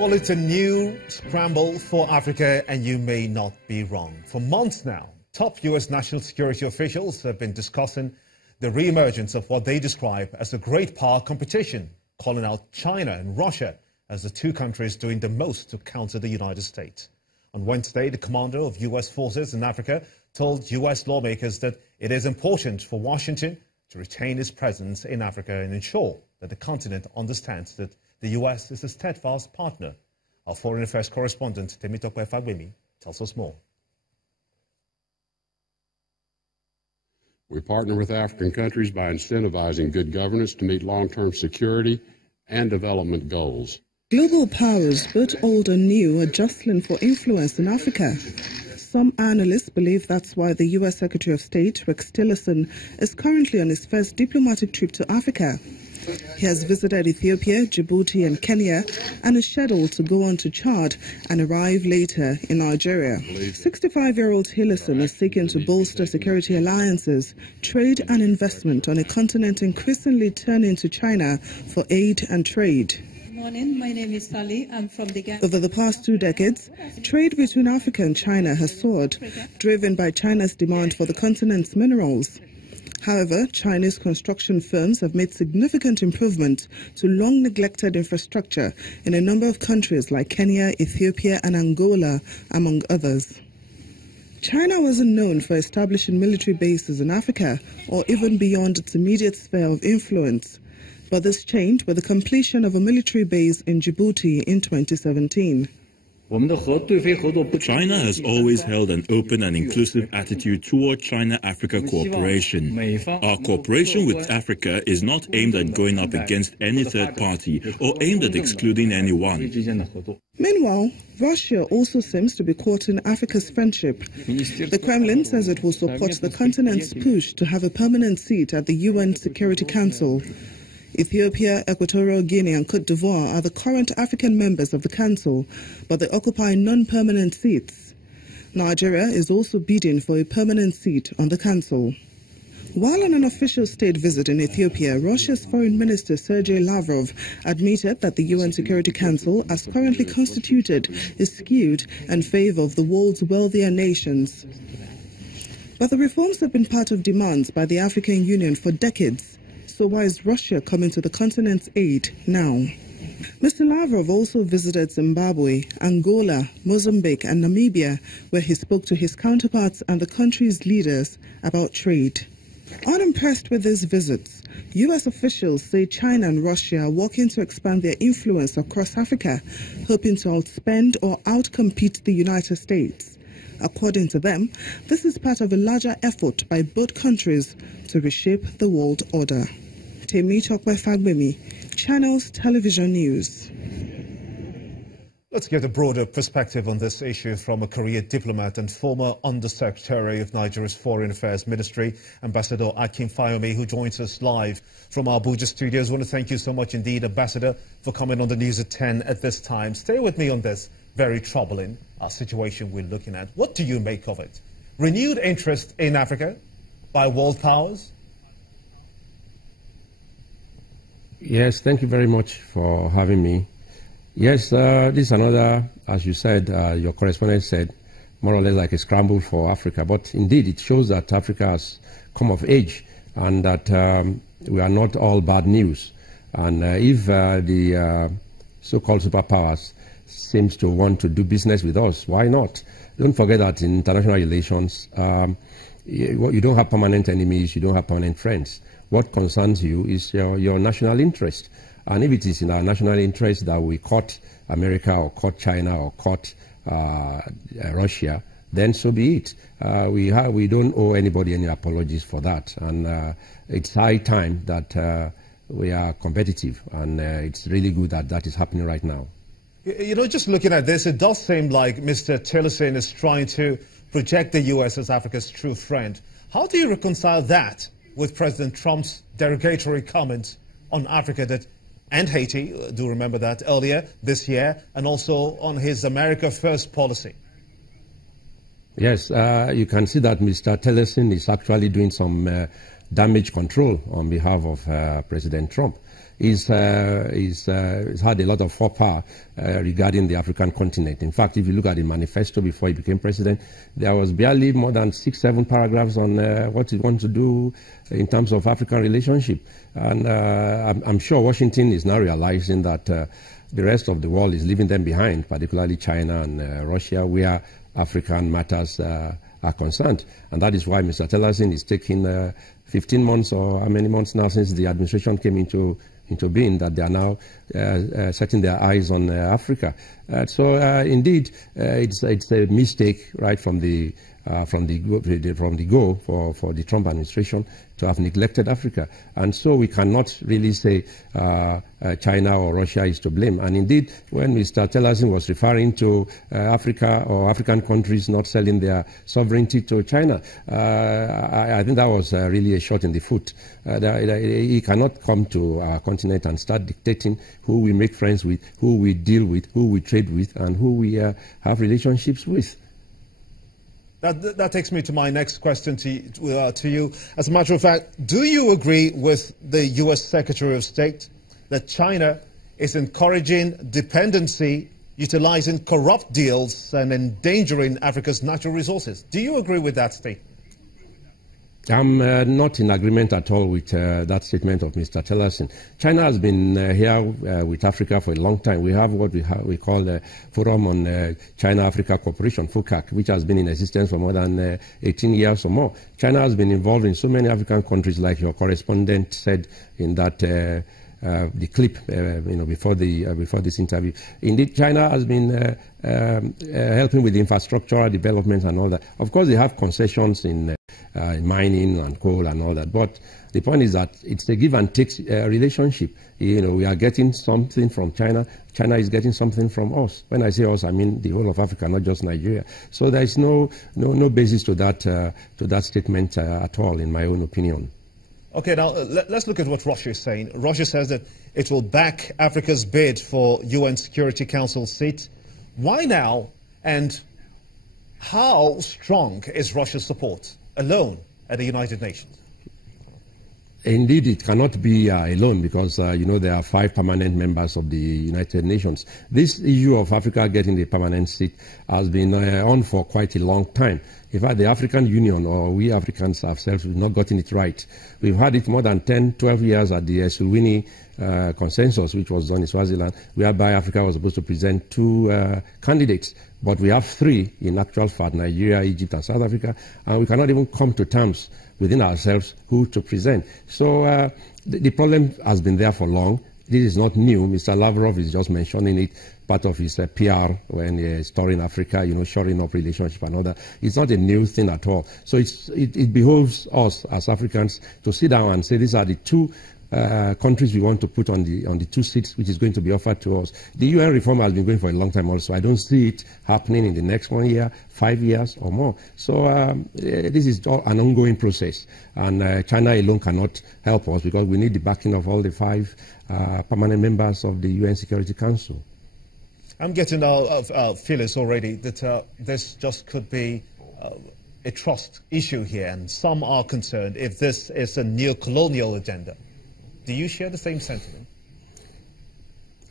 Well, it's a new scramble for Africa, and you may not be wrong. For months now, top U.S. national security officials have been discussing the re-emergence of what they describe as a great power competition, calling out China and Russia as the two countries doing the most to counter the United States. On Wednesday, the commander of U.S. forces in Africa told U.S. lawmakers that it is important for Washington to retain its presence in Africa and ensure that the continent understands that the U.S. is a steadfast partner. Our foreign affairs correspondent, Pt.3, tells us more. We partner with African countries by incentivizing good governance to meet long-term security and development goals. Global powers, both old and new, are jostling for influence in Africa. Some analysts believe that's why the U.S. Secretary of State, Rex Tillerson, is currently on his first diplomatic trip to Africa. He has visited Ethiopia, Djibouti and Kenya and is scheduled to go on to Chad and arrive later in Nigeria. 65-year-old Tillerson is seeking to bolster security alliances, trade and investment on a continent increasingly turning to China for aid and trade. Good morning, my name is Sally. I'm from the Ghana. Over the past 2 decades, trade between Africa and China has soared, driven by China's demand for the continent's minerals. However, Chinese construction firms have made significant improvement to long-neglected infrastructure in a number of countries like Kenya, Ethiopia and Angola, among others. China wasn't known for establishing military bases in Africa or even beyond its immediate sphere of influence. But this changed with the completion of a military base in Djibouti in 2017. China has always held an open and inclusive attitude toward China-Africa cooperation. Our cooperation with Africa is not aimed at going up against any third party or aimed at excluding anyone. Meanwhile, Russia also seems to be courting Africa's friendship. The Kremlin says it will support the continent's push to have a permanent seat at the UN Security Council. Ethiopia, Equatorial Guinea and Cote d'Ivoire are the current African members of the Council, but they occupy non-permanent seats. Nigeria is also bidding for a permanent seat on the Council. While on an official state visit in Ethiopia, Russia's Foreign Minister Sergei Lavrov admitted that the UN Security Council, as currently constituted, is skewed in favor of the world's wealthier nations. But the reforms have been part of demands by the African Union for decades. So why is Russia coming to the continent's aid now? Mr. Lavrov also visited Zimbabwe, Angola, Mozambique and Namibia, where he spoke to his counterparts and the country's leaders about trade. Unimpressed with these visits, U.S. officials say China and Russia are working to expand their influence across Africa, hoping to outspend or outcompete the United States. According to them, this is part of a larger effort by both countries to reshape the world order. Pt.3, Channels Television News. Let's get a broader perspective on this issue from a career diplomat and former Undersecretary of Nigeria's Foreign Affairs Ministry, Ambassador Akin Fayomi, who joins us live from our Abuja studios. I want to thank you so much indeed, Ambassador, for coming on the news at 10 at this time. Stay with me on this very troubling situation we're looking at. What do you make of it? Renewed interest in Africa by world powers? Yes, thank you very much for having me. Yes, this is another, as you said, your correspondent said, more or less like a scramble for Africa. But indeed, it shows that Africa has come of age and that we are not all bad news. And if the so-called superpowers seems to want to do business with us, why not? Don't forget that in international relations, you don't have permanent enemies, you don't have permanent friends. What concerns you is your national interest. And if it is in our national interest that we caught America or caught China or caught Russia, then so be it. We don't owe anybody any apologies for that. And it's high time that we are competitive. And it's really good that that is happening right now. You know, just looking at this, it does seem like Mr. Tillerson is trying to project the U.S. as Africa's true friend. How do you reconcile that with President Trump's derogatory comments on Africa and Haiti, do remember that, earlier this year, and also on his America First policy? Yes, you can see that Mr. Tillerson is actually doing some damage control on behalf of President Trump. he's had a lot of forepower regarding the African continent. In fact, if you look at the manifesto before he became president, there was barely more than 6-7 paragraphs on what he wants to do in terms of African relationship. And I'm sure Washington is now realizing that the rest of the world is leaving them behind, particularly China and Russia, where African matters are concerned. And that is why Mr. Tillerson is taking 15 months or how many months now since the administration came into being, that they are now setting their eyes on Africa. Indeed, it's a mistake right from the go for the Trump administration to have neglected Africa. And so we cannot really say China or Russia is to blame. And indeed, when Mr. Tillerson was referring to Africa or African countries not selling their sovereignty to China, I think that was really a shot in the foot. He cannot come to our continent and start dictating who we make friends with, who we deal with, who we trade with, and who we have relationships with. That takes me to my next question to you. As a matter of fact, do you agree with the U.S. Secretary of State that China is encouraging dependency, utilizing corrupt deals, and endangering Africa's natural resources? Do you agree with that statement? I'm not in agreement at all with that statement of Mr. Tillerson. China has been here with Africa for a long time. We have what we call the Forum on China-Africa Cooperation, FOCAC, which has been in existence for more than 18 years or more. China has been involved in so many African countries, like your correspondent said in that the clip, before this interview. Indeed, China has been helping with infrastructural development and all that. Of course, they have concessions in mining and coal and all that. But the point is that it's a give and take relationship. We are getting something from China. China is getting something from us. When I say us, I mean the whole of Africa, not just Nigeria. So there is no basis to that statement at all, in my own opinion. Okay, now let's look at what Russia is saying. Russia says that it will back Africa's bid for UN Security Council seat. Why now, and how strong is Russia's support alone at the United Nations? Indeed, it cannot be alone because, there are 5 permanent members of the United Nations. This issue of Africa getting the permanent seat has been on for quite a long time. In fact, the African Union, or we Africans ourselves, have not gotten it right. We've had it more than 10, 12 years at the Sulwini consensus, which was done in Swaziland, whereby Africa was supposed to present 2 candidates. But we have 3 in actual fact, Nigeria, Egypt, and South Africa, and we cannot even come to terms within ourselves who to present. So the problem has been there for long. This is not new. Mr. Lavrov is just mentioning it, part of his PR when he's touring Africa, shoring up relationship and all that. It's not a new thing at all. So it behoves us as Africans to sit down and say these are the 2 countries we want to put on the 2 seats which is going to be offered to us. The UN reform has been going for a long time also. I don't see it happening in the next 1 year, 5 years or more. So this is all an ongoing process, and China alone cannot help us because we need the backing of all the 5 permanent members of the UN Security Council. I'm getting feelers already that this just could be a trust issue here, and some are concerned if this is a neo-colonial agenda. Do you share the same sentiment?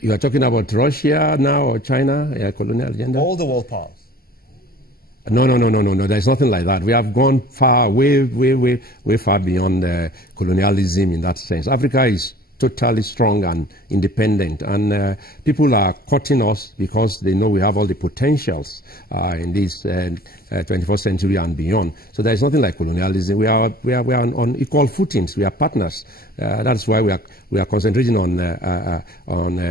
You are talking about Russia now or China, colonial agenda? All the world powers. No. There's nothing like that. We have gone far, way far beyond colonialism in that sense. Africa is totally strong and independent, and people are courting us because they know we have all the potentials in this 21st century and beyond. So there is nothing like colonialism. We are on equal footings. We are partners. That's why we are concentrating on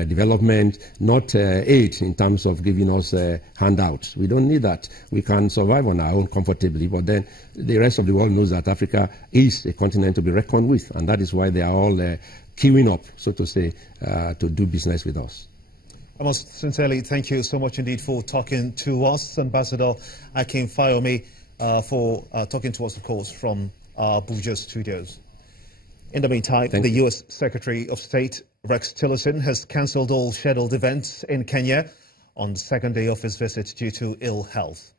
development, not aid in terms of giving us handouts. We don't need that. We can survive on our own comfortably, but then the rest of the world knows that Africa is a continent to be reckoned with, and that is why they are all queuing up, so to say, to do business with us. I must sincerely thank you so much indeed for talking to us, Ambassador Akin Fayomi, for talking to us, of course, from our Abuja studios. In the meantime, the U.S. Secretary of State, Rex Tillerson, has cancelled all scheduled events in Kenya on the 2nd day of his visit due to ill health.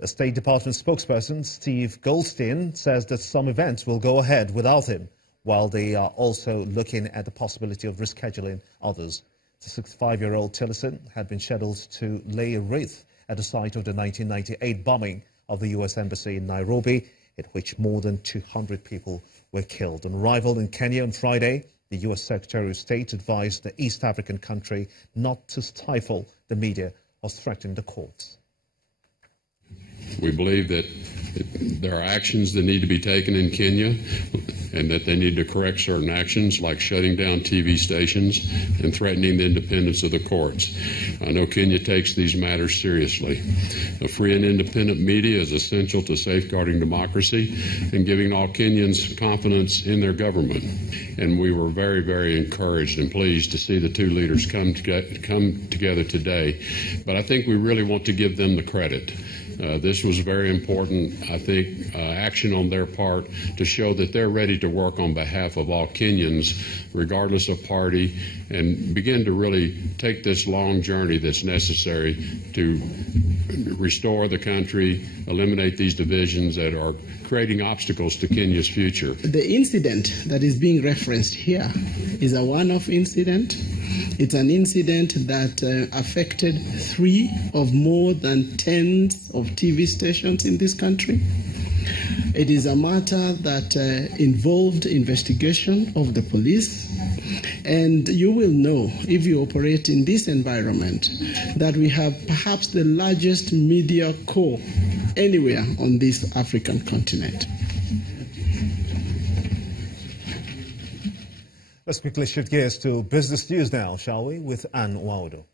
The State Department spokesperson, Steve Goldstein, says that some events will go ahead without him, while they are also looking at the possibility of rescheduling others. The 65-year-old Tillerson had been scheduled to lay a wreath at the site of the 1998 bombing of the U.S. Embassy in Nairobi, in which more than 200 people were killed. On arrival in Kenya on Friday, the U.S. Secretary of State advised the East African country not to stifle the media or threaten the courts. We believe that there are actions that need to be taken in Kenya and that they need to correct certain actions like shutting down TV stations and threatening the independence of the courts. I know Kenya takes these matters seriously. A free and independent media is essential to safeguarding democracy and giving all Kenyans confidence in their government. And we were very, very encouraged and pleased to see the two leaders come together today. But I think we really want to give them the credit. This was very important, I think, action on their part to show that they're ready to work on behalf of all Kenyans, regardless of party, and begin to really take this long journey that's necessary to restore the country, eliminate these divisions that are creating obstacles to Kenya's future. The incident that is being referenced here is a one-off incident. It's an incident that affected 3 of more than tens of TV stations in this country. It is a matter that involved investigation of the police. And you will know, if you operate in this environment, that we have perhaps the largest media core anywhere on this African continent. Let's quickly shift gears to business news now, shall we, with Anne Waudo.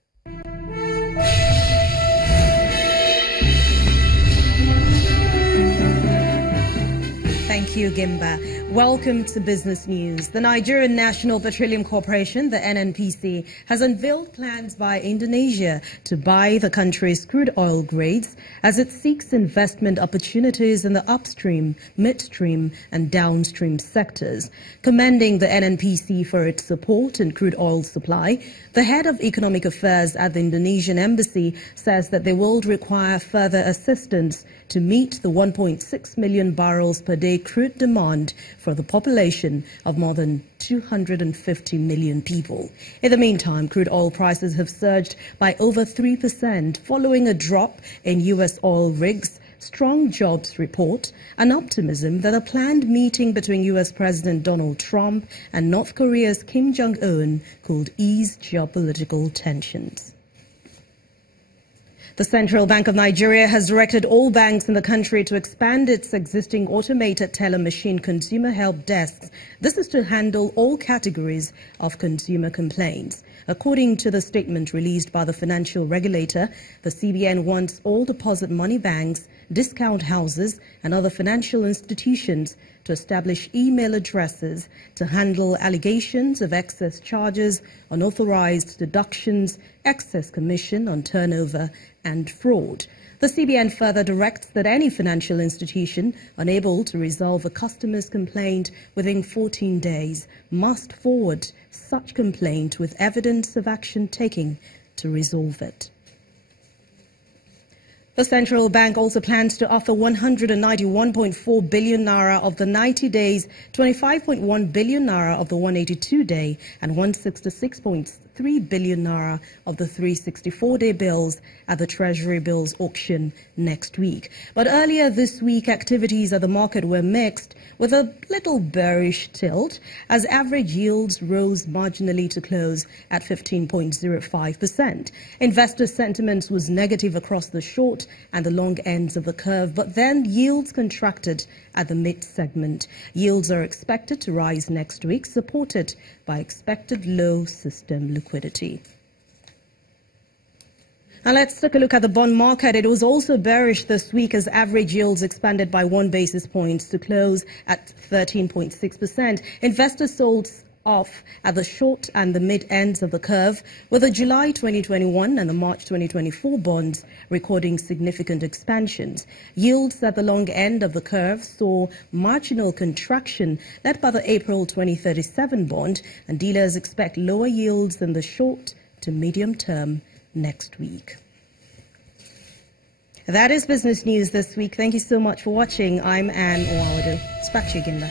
Thank you, Gimba. Welcome to Business News. The Nigerian National Petroleum Corporation, the NNPC, has unveiled plans by Indonesia to buy the country's crude oil grades as it seeks investment opportunities in the upstream, midstream and downstream sectors. Commending the NNPC for its support in crude oil supply, the head of economic affairs at the Indonesian embassy says that they will require further assistance to meet the 1.6 million barrels per day crude demand for the population of more than 250 million people. In the meantime, crude oil prices have surged by over 3% following a drop in U.S. oil rigs, strong jobs report, and optimism that a planned meeting between U.S. President Donald Trump and North Korea's Kim Jong-un could ease geopolitical tensions. The Central Bank of Nigeria has directed all banks in the country to expand its existing automated teller machine consumer help desks. This is to handle all categories of consumer complaints. According to the statement released by the financial regulator, the CBN wants all deposit money banks, discount houses and other financial institutions to establish email addresses to handle allegations of excess charges, unauthorized deductions, excess commission on turnover and fraud. The CBN further directs that any financial institution unable to resolve a customer's complaint within 14 days must forward such complaint with evidence of action taken to resolve it. The central bank also plans to offer 191.4 billion naira of the 90 days, 25.1 billion naira of the 182-day, and 166.3 billion naira of the 364-day bills at the Treasury bills auction next week. But earlier this week, activities at the market were mixed, with a little bearish tilt as average yields rose marginally to close at 15.05%. Investor sentiment was negative across the short and the long ends of the curve, but then yields contracted at the mid-segment. Yields are expected to rise next week, supported by expected low system liquidity. Now let's take a look at the bond market. It was also bearish this week as average yields expanded by 1 basis point to close at 13.6%. Investors sold off at the short and the mid ends of the curve, with the July 2021 and the March 2024 bonds recording significant expansions. Yields at the long end of the curve saw marginal contraction led by the April 2037 bond, and dealers expect lower yields in the short to medium term next week. That is business news this week. Thank you so much for watching. I'm Anne Waudo. It's back to you, Gimba.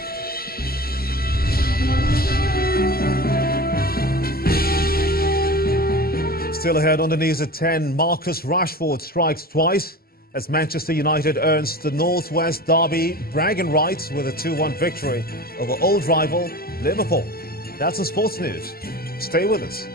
Still ahead on the news at 10, Marcus Rashford strikes twice as Manchester United earns the Northwest Derby bragging rights with a 2-1 victory over old rival Liverpool. That's in sports news. Stay with us.